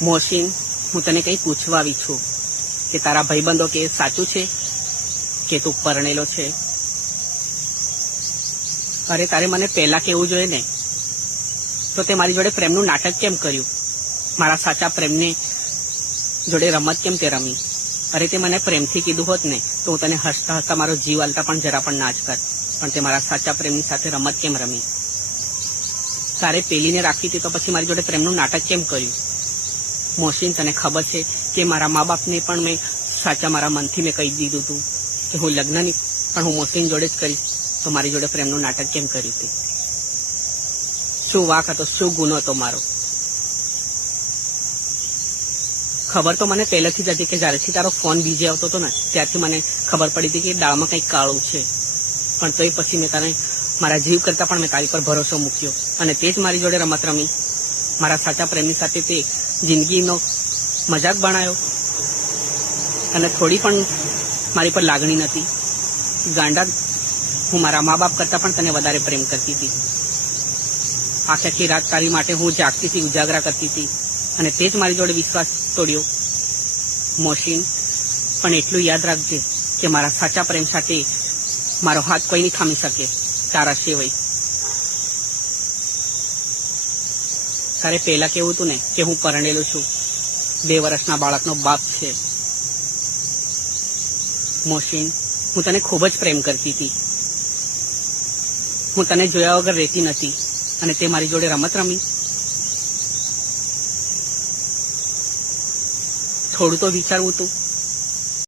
મોહસિન, હું તને કંઈ પૂછવા આવી છું કે તારા ભાઈબંધો કે સાચું છે કે તું પરણેલો છે? અરે તારે મને પહેલા કેવું જોઈએ ને, તો તે મારી જોડે પ્રેમનું નાટક કેમ કર્યું? મારા સાચા પ્રેમને જોડે રમત કેમ તે રમી? અરે તે મને પ્રેમથી કીધું હોત ને તો હું તને હસતા હસતા મારો જીવ આલતા પણ જરા પણ ના જ કર. પણ તે મારા સાચા પ્રેમની સાથે રમત કેમ રમી? તારે પેલીને રાખી હતી તો પછી મારી જોડે પ્રેમનું નાટક કેમ કર્યું? મોહસિન, તને ખબર છે કે મારા મા બાપને પણ મેં સાચા મારા મનથી મેં કહી દીધું હતું કે હું લગ્નની પણ હું મોહસિન જોડે જ કરીશ. તો મારી જોડે પ્રેમનું નાટક કેમ કર્યું તે? શું વાંક હતો, શું ગુનો હતો મારો? ખબર તો મને પહેલેથી જ હતી કે જ્યારેથી તારો ફોન બીજે આવતો હતો ને ત્યારથી મને ખબર પડી હતી કે દાળમાં કંઈક કાળું છે. પણ તોય પછી મેં તને મારા જીવ કરતા પણ મેં તારી પર ભરોસો મૂક્યો અને તે જ મારી જોડે રમત રમી. મારા સાચા પ્રેમની સાથે તે જિંદગીનો મજાક બનાવ્યો અને થોડી પણ મારી પર લાગણી નથી. ગાંડા, હું મારા મા બાપ કરતા પણ તને વધારે પ્રેમ કરતી હતી. આખી રાત તારી માટે હું જાગતી હતી, ઉજાગરા કરતી હતી અને તે જ મારી જોડે વિશ્વાસ તોડ્યો. મોહસિન, પણ એટલું યાદ રાખજે કે મારા સાચા પ્રેમ સાથે મારો હાથ કોઈ નહીં થામી શકે તારા સિવાય. તારે પહેલા કેવું હતું ને કે હું પરણેલો છું, 2 વર્ષના બાળકનો બાપ છે. મોહસિન, હું તને ખૂબ જ પ્રેમ કરતી હતી. હું તને જોયા વગર રહેતી નથી અને તે મારી જોડે રમત રમી. થોડું તો વિચારવું તું.